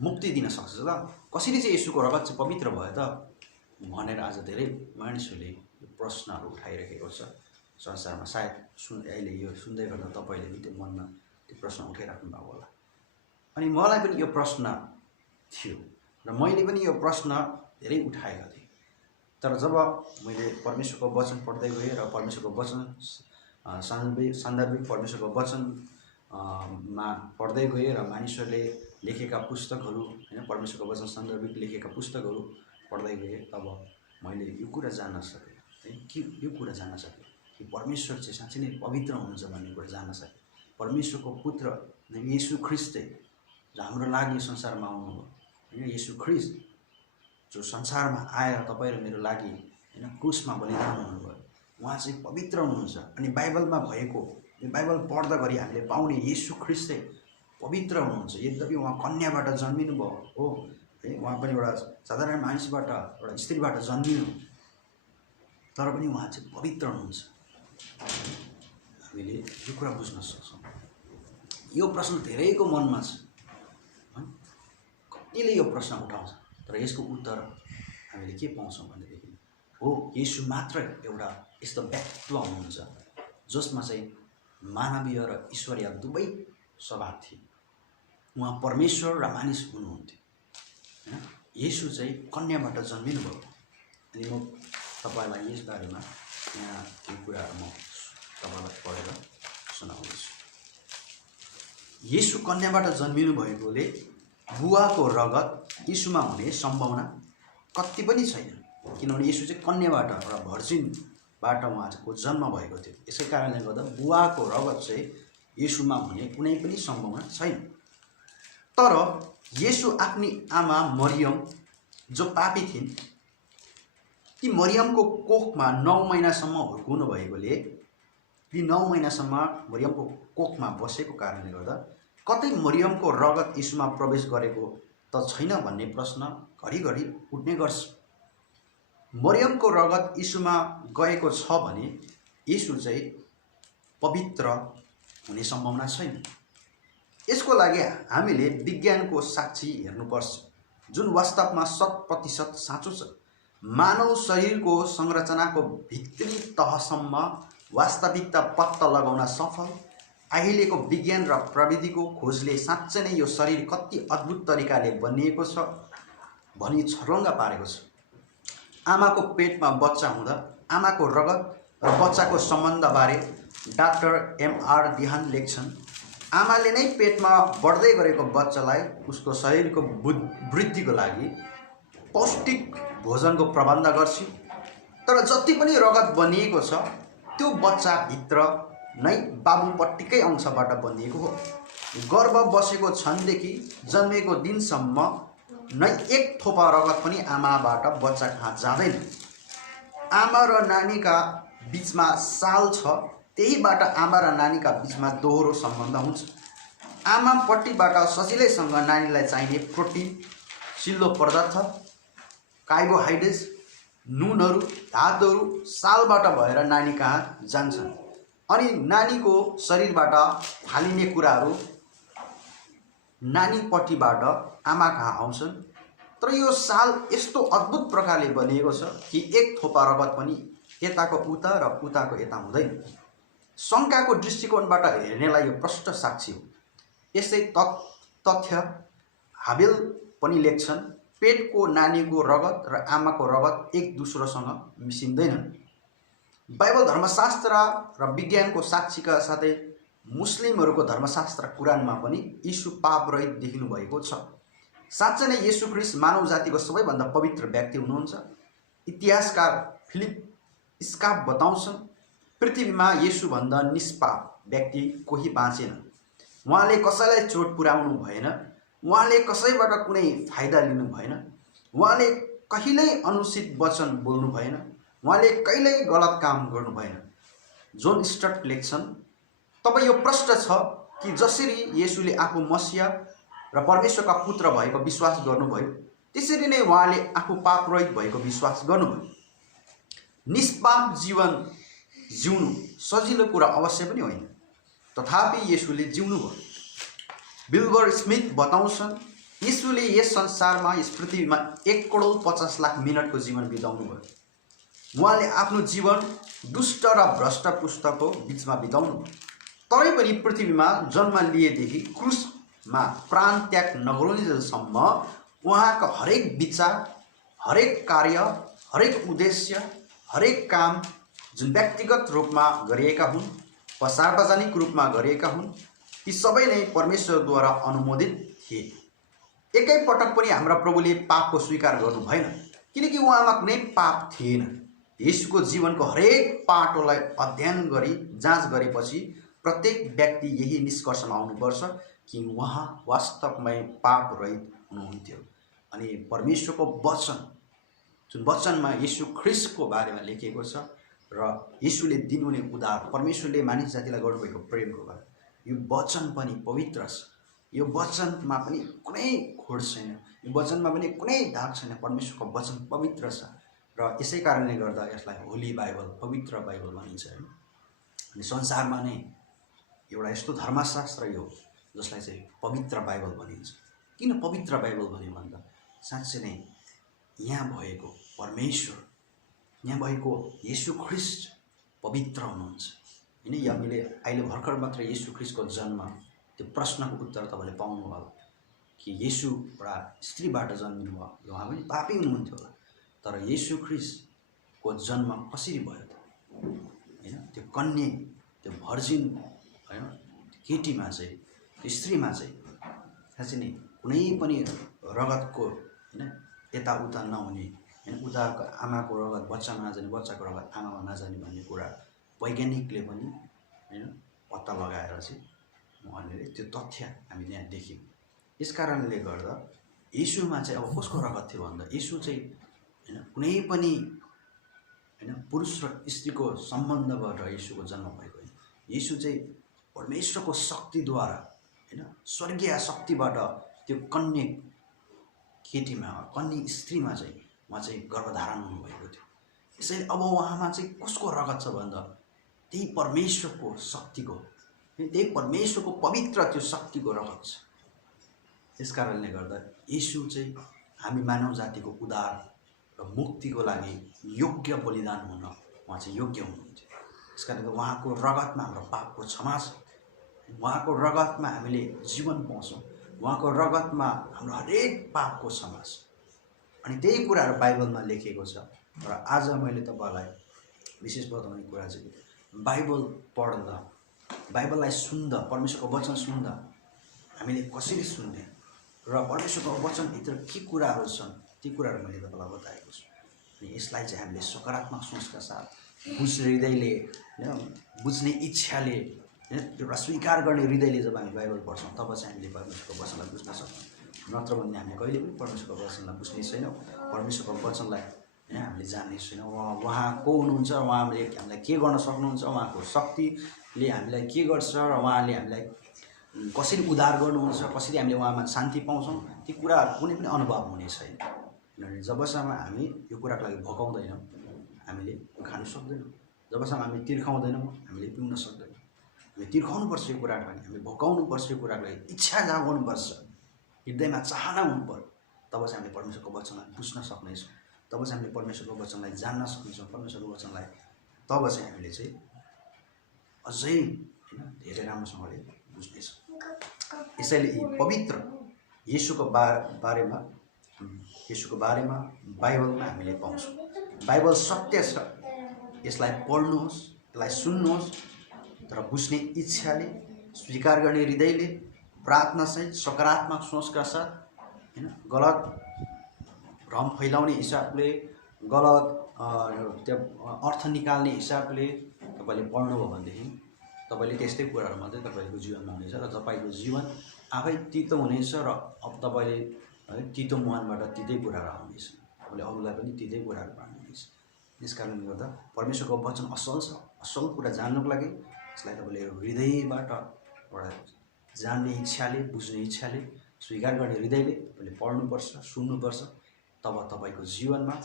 मुक्ति दिन सक्छ त? कसरी चाहिँ येशूको रगत चाहिँ पवित्र भयो त भनेर आज धेरै मानिसहरूले यो प्रश्नहरू उठाइरहेको छ संसारमा। सायद अहिले यो सुन्दै गर्दा तपाईँले पनि त्यो मनमा त्यो प्रश्न उठाइराख्नु भएको होला। अनि मलाई पनि यो प्रश्न थियो र मैले पनि यो प्रश्न धेरै उठाएका थिएँ। तर जब मैले परमेश्वरको वचन पढ्दै गएँ र परमेश्वरको वचन सान्दर्भिक परमेश्वरको वचनमा पढ्दै गएँ र मानिसहरूले लेखेका पुस्तकहरू होइन परमेश्वरको वचन सान्दर्भिक लेखेका पुस्तकहरू पढ्दै गएँ तब मैले यो कुरा जान्न सकेँ है, कि यो कुरा जान्न सकेँ कि परमेश्वर चाहिँ साँच्चै नै पवित्र हुनुहुन्छ भन्ने कुरा जान्न सकेँ। परमेश्वरको पुत्र येशू ख्रीष्ट चाहिँ जो हाम्रो लागि संसारमा आउनुभयो होइन, येशू ख्रीष्ट जो संसारमा आएर तपाईँ र मेरो लागि होइन क्रुसमा बलिदान हुनुभयो, उहाँ चाहिँ पवित्र हुनुहुन्छ। अनि बाइबलमा भएको बाइबल पढ्दा गरी हामीले पाउने येशू ख्रीष्ट चाहिँ पवित्र हुनुहुन्छ। यद्यपि उहाँ कन्याबाट जन्मिनु भयो हो है, उहाँ पनि एउटा साधारण मानिसबाट एउटा स्त्रीबाट जन्मिनु, तर पनि उहाँ चाहिँ पवित्र हुनुहुन्छ। हामीले यो कुरा बुझ्न सक्छौँ। यो प्रश्न धेरैको मनमा छ, कतिले यो प्रश्न उठाउँछ, तर यसको उत्तर हामीले के पाउँछौँ भनेदेखि हो येशू मात्र एउटा यस्तो व्यक्तित्व हुनुहुन्छ जसमा चाहिँ मानवीय र ईश्वरीय दुवै स्वभाव थिए। उहाँ परमेश्वर र मानिस हुनुहुन्थ्यो होइन। येशू चाहिँ कन्याबाट जन्मिनु भयो। अनि म तपाईँलाई यस बारेमा यहाँ केही कुराहरू म तपाईँलाई पढेर सुनाउँदैछु। येशू कन्याबाट जन्मिनु भएकोले बुवाको रगत येशूमा हुने सम्भावना कति पनि छैन, किनभने येशू चाहिँ कन्याबाट एउटा भर्जिनबाट उहाँको जन्म भएको थियो। यसै कारणले गर्दा बुवाको रगत चाहिँ येशूमा हुने कुनै पनि सम्भावना छैन। तर येशू आफ्नी आमा मरियम जो पापी थिइन्, ती मरियमको कोखमा 9 महिनासम्म हुर्काउनु भएकोले ती 9 महिनासम्म मरियमको कोखमा बसेको कारणले गर्दा कतै मरियमको रगत येशूमा प्रवेश गरेको त छैन भन्ने प्रश्न घरिघरि उठ्ने गर्छ। मरियमको रगत येशूमा गएको छ भने येशू चाहिँ पवित्र हुने सम्भावना छैन। यसको लागि हामीले विज्ञानको साक्षी हेर्नुपर्छ, जुन वास्तवमा 100% साँचो छ। मानव शरीरको संरचनाको भित्री तहसम्म वास्तविकता पत्ता लगाउन सफल अहिलेको विज्ञान र प्रविधिको खोजले साँच्चै नै यो शरीर कति अद्भुत तरिकाले बनिएको छ भनी छर्लङ्ग पारेको छ। आमाको पेटमा बच्चा हुँदा आमाको रगत र बच्चाको सम्बन्धबारे डाक्टर MR दिहान लेख्छन्, आमाले नै पेटमा बढ्दै गरेको बच्चालाई उसको शरीरको वृद्धिको लागि पौष्टिक भोजनको प्रबन्ध गर्छ। तर जति पनि रगत बनिएको छ त्यो बच्चाभित्र नै बाबुपट्टिकै अंशबाट बनिएको हो। गर्भ बसेको क्षणदेखि जन्मेको दिनसम्म नै एक थोपा रगत पनि आमाबाट बच्चा कहाँ जाँदैन। आमा र नानीका बीचमा साल छ, त्यहीबाट आमा र नानीका बीचमा दोहोरो सम्बन्ध हुन्छ। आमापट्टिबाट सजिलैसँग नानीलाई चाहिने प्रोटिन, सिल्लो पदार्थ, कार्बोहाइड्रेट्स, नुनहरू, धातुहरू सालबाट भएर नानी कहाँ जान्छन्। अनि नानीको शरीरबाट फालिने कुराहरू नानीपट्टिबाट आमा कहाँ आउँछन्। तर यो साल यस्तो अद्भुत प्रकारले बनिएको छ कि एक थोपा रगत पनि यताको उता र उताको यता हुँदैन। शङ्काको दृष्टिकोणबाट हेर्नेलाई यो प्रष्ट साक्षी हो। यसै तथ्य हाबेल पनि लेख्छन्, पेटको नानीको रगत र आमाको रगत एक दोस्रोसँग मिसिँदैनन्। बाइबल धर्मशास्त्र र विज्ञानको साक्षीका साथै मुस्लिमहरूको धर्मशास्त्र कुरानमा पनि येशू पापरहित देखिनु भएको छ। साँच्चै नै येशू ख्रीष्ट मानव जातिको सबैभन्दा पवित्र व्यक्ति हुनुहुन्छ। इतिहासकार फिलिप स्काफ बताउँछन्, पृथ्वीमा येशूभन्दा निष्पाप व्यक्ति कोही बाँचेन। उहाँले कसैलाई चोट पुर्याउनु भएन, उहाँले कसैबाट कुनै फाइदा लिनु भएन, उहाँले कहिल्यै अनुचित वचन बोल्नु भएन, उहाँले कहिल्यै गलत काम गर्नु भएन। जोन स्टट लेख्छन्, तब यो प्रश्न छ कि जसरी येशूले आफू मसीहा र परमेश्वरका पुत्र भएको विश्वास गर्नुभयो, त्यसरी नै उहाँले आफू पापरहित भएको विश्वास गर्नुभयो। निष्पाप जीवन जिउनु सजिलो कुरा अवश्य पनि होइन, तथापि येशूले जिउनुभयो। बिल्बर स्मिथ बताउँछन्, येशूले यस संसारमा, यस पृथ्वीमा 1,50,00,000 मिनटको जीवन बिताउनु भयो। उहाँले आफ्नो जीवन दुष्ट र भ्रष्ट पुस्तकको बिचमा बिताउनु भयो। तरै पनि पृथ्वीमा जन्म लिएदेखि क्रुसमा प्राण त्याग नगरुन्जेलसम्म उहाँको हरेक विचार, हरेक कार्य, हरेक उद्देश्य, हरेक काम जुन व्यक्तिगत रूपमा गरिएका हुन् वा सार्वजनिक रूपमा गरिएका हुन्, ती सबै नै परमेश्वरद्वारा अनुमोदित थिए। एकै पटक पनि हाम्रा प्रभुले पापको स्वीकार गर्नु भएन। किनकि उहाँमा कुनै पाप थिएन। येशूको जीवनको हरेक पाटोलाई अध्ययन गरी जाँच गरेपछि प्रत्येक व्यक्ति यही निष्कर्षमा आउनुपर्छ कि उहाँ वास्तवमै पाप रहित हुनुहुन्थ्यो। अनि परमेश्वरको वचन, जुन वचनमा येशू ख्रिस्टको बारेमा लेखिएको छ र येशूले दिनुहुने उद्धार, परमेश्वरले मानिस जातिलाई गर्नुभएको प्रेमको बारे, यो वचन पनि पवित्र छ। यो वचनमा पनि कुनै खोड छैन, यो वचनमा पनि कुनै दाग छैन। परमेश्वरको वचन पवित्र छ र यसै कारणले गर्दा यसलाई होली बाइबल, पवित्र बाइबल भनिन्छ हैन। अनि संसारमा नै एउटा यस्तो धर्मशास्त्र यो जसलाई चाहिँ पवित्र बाइबल भनिन्छ। किन पवित्र बाइबल भन्यो भन्दा साँच्चै नै यहाँ भएको परमेश्वर, यहाँ भएको येशू ख्रिस्ट पवित्र हुनुहुन्छ हैन। हामीले अहिले भर्खर मात्र येशू ख्रिस्टको जन्म, त्यो प्रश्नको उत्तर तपाईँले पाउनुभयो कि येशू एउटा स्त्रीबाट जन्मिनु भयो, उहाँ पनि पापी हुनुहुन्थ्यो होला, तर येशू ख्रिस्टको जन्म कसरी भयो त हैन। त्यो कन्या, त्यो भर्जिन हैन, केटीमा चाहिँ, त्यो स्त्रीमा चाहिँ साँच्चै नै कुनै पनि रगतको हैन यताउता नहुने हैन, उताको आमाको रगत बच्चामा नजाने, बच्चाको रगत आमामा नजाने भन्ने कुरा वैज्ञानिकले पनि हैन पत्ता लगाएर चाहिँ उहाँले त्यो तथ्य हामीले यहाँ देख्यौँ। यस कारणले गर्दा येशूमा चाहिँ अब कसको रगत थियो भन्दा येशू चाहिँ हैन कुनै पनि हैन पुरुष र स्त्रीको सम्बन्धबाट येशूको जन्म भएको होइन। येशू चाहिँ परमेश्वरको शक्तिद्वारा हैन स्वर्गीय शक्तिबाट त्यो कन्या केटीमा, कन्या स्त्रीमा चाहिँ उहाँ चाहिँ गर्भधारण हुनुभएको थियो। यसैले अब उहाँमा चाहिँ कसको रगत छ भन्दा त्यही परमेश्वरको शक्तिको, त्यही परमेश्वरको पवित्र त्यो शक्तिको रगत छ। यस कारणले गर्दा येशू चाहिँ हामी मानव जातिको उद्धार र मुक्तिको लागि योग्य बलिदान हुन उहाँ चाहिँ योग्य हुनुहुन्थ्यो। यस कारणले उहाँको रगतमा हाम्रो पापको क्षमा छ, उहाँको रगतमा हामीले जीवन पाउँछौँ, उहाँको रगतमा हाम्रो हरेक पापको क्षमा छ। अनि त्यही कुराहरू बाइबलमा लेखिएको छ। र आज मैले तपाईँलाई विशेष बताउने कुरा चाहिँ बाइबल पढ्दा, बाइबललाई सुन्दा, परमेश्वरको वचन सुन्दा हामीले कसरी सुन्ने र परमेश्वरको वचनभित्र के कुराहरू छन् ती कुराहरू मैले तपाईँलाई बताएको छु। अनि यसलाई चाहिँ हामीले सकारात्मक सोचका साथ, बुझ्ने हृदयले, बुझ्ने इच्छाले, एउटा स्वीकार गर्ने हृदयले जब हामी बाइबल पढ्छौँ तब चाहिँ हामीले परमेश्वरको वचनलाई बुझ्न सक्छौँ। नत्र भने हामीले कहिले पनि परमेश्वरको वचनलाई बुझ्ने छैनौँ, परमेश्वरको वचनलाई हामीले जान्ने छैनौँ। उहाँ को हुनुहुन्छ, उहाँले हामीलाई के गर्न सक्नुहुन्छ, उहाँको शक्तिले हामीलाई के गर्छ र उहाँले हामीलाई कसरी उद्धार गर्नुहुन्छ, कसरी हामीले उहाँमा शान्ति पाउँछौँ, ती कुराहरू कुनै पनि अनुभव हुने छैन। किनभने जबसम्म हामी यो कुराको लागि भोकाउँदैनौँ हामीले खानु सक्दैनौँ, जबसम्म हामी तिर्खाउँदैनौँ हामीले पिउन सक्दैनौँ। हामी तिर्खाउनुपर्छ यो कुराको लागि, हामी भोकाउनुपर्छ यो कुराको लागि, इच्छा जागाउनुपर्छ, हृदयमा चाहना हुनु पर्यो। तब चाहिँ हामीले परमेश्वरको वचनलाई बुझ्न सक्नेछौँ, तब चाहिँ हामीले परमेश्वरको वचनलाई जान्न सक्नेछौँ, परमेश्वरको वचनलाई तब चाहिँ हामीले चाहिँ अझै होइन धेरै राम्रोसँगले बुझ्नेछौँ। यसैले यी पवित्र येशूको बारेमा बाइबलमा हामीले पाउँछौँ। बाइबल सत्य छ, यसलाई पढ्नुहोस्, यसलाई सुन्नुहोस्, तर बुझ्ने इच्छाले, स्वीकार गर्ने हृदयले, प्रार्थनासहित, सकारात्मक सोचका साथ, होइन गलत भ्रम फैलाउने हिसाबले, गलत त्यो अर्थ निकाल्ने हिसाबले तपाईँले पढ्नुभयो भनेदेखि तपाईँले त्यस्तै कुराहरू मात्रै तपाईँको जीवनमा हुनेछ र तपाईँको जीवन आफै तितो हुनेछ र अब तपाईँले है तितो मुहानबाट तितै कुराहरू आउनेछ, तपाईँले अरूलाई पनि तितै कुराहरू पाउनुहुनेछ। यस कारणले गर्दा परमेश्वरको वचन असल छ। असल कुरा जान्नुको लागि यसलाई तपाईँले हृदयबाट एउटा जान्ने इच्छाले, बुझ्ने इच्छाले, स्वीकार गर्ने हृदयले तपाईँले पढ्नुपर्छ, सुन्नुपर्छ। तब तपाईँको जीवनमा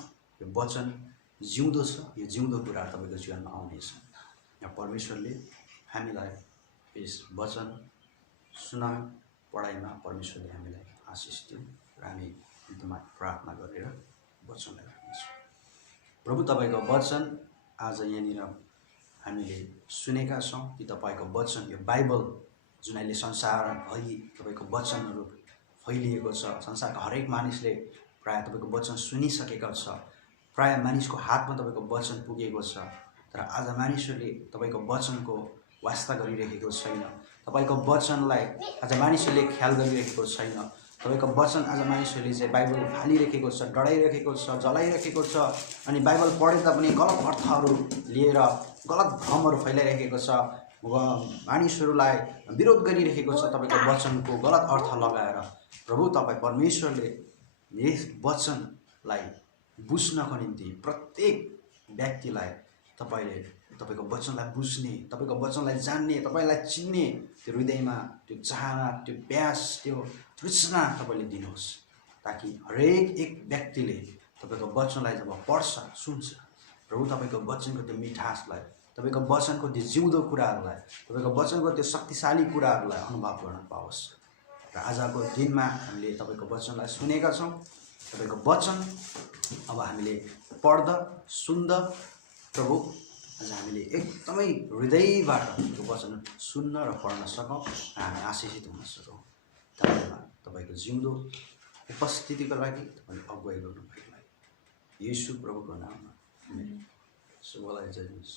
यो वचन जिउँदो छ, यो जिउँदो कुराहरू तपाईँको जीवनमा आउनेछ। यहाँ परमेश्वरले हामीलाई यस वचन सुनाइ पढाइमा परमेश्वरले हामीलाई आशिष दियो र हामी एकदमै प्रार्थना गरेर वचनलाई राख्नेछौँ। प्रभु तपाईँको वचन आज यहाँनिर हामीले सुनेका छौँ कि तपाईँको वचन, यो बाइबल जुन अहिले संसारभरि तपाईँको वचनहरू फैलिएको छ, संसारका हरेक मानिसले प्रायः तपाईँको वचन सुनिसकेका छ, प्रायः मानिसको हातमा तपाईँको वचन पुगेको छ। तर आज मानिसहरूले तपाईँको वचनको वास्ता गरिरहेको छैन, तपाईँको वचनलाई आज मानिसहरूले ख्याल गरिरहेको छैन, तपाईँको वचन आज मानिसहरूले चाहिँ बाइबल फालिरहेको छ, डढाइरहेको छ, जलाइरहेको छ, अनि बाइबल पढे तापनि गलत अर्थहरू लिएर गलत भ्रमहरू फैलाइरहेको छ, मानिसहरूलाई विरोध गरिरहेको छ तपाईँको वचनको गलत अर्थ लगाएर। प्रभु तपाईँ परमेश्वरले यस वचनलाई बुझ्नको निम्ति प्रत्येक व्यक्तिलाई तपाईँले तपाईँको वचनलाई बुझ्ने, तपाईँको वचनलाई जान्ने, तपाईँलाई चिन्ने त्यो हृदयमा त्यो चाहना, त्यो प्यास, त्यो तृष्णा तपाईँले दिनुहोस्, ताकि हरेक एक व्यक्तिले तपाईँको वचनलाई जब पढ्छ, सुन्छ, प्रभु तपाईँको वचनको त्यो मिठासलाई, तपाईँको वचनको त्यो जिउँदो कुराहरूलाई, तपाईँको वचनको त्यो शक्तिशाली कुराहरूलाई अनुभव गर्न पाओस्। र आजको दिनमा हामीले तपाईँको वचनलाई सुनेका छौँ। तपाईँको वचन अब हामीले पढ्दा सुन्दा प्रभु आज हामीले एकदमै हृदयबाट त्यो वचन सुन्न र पढ्न सकौँ र हामी आशिषित हुन सकौँ। धन्यवाद तपाईँको जिउँदो उपस्थितिको लागि, तपाईँले अगुवाई गर्नुभएको लागि, येशू प्रभुको नाममा सबैलाई जय होस्।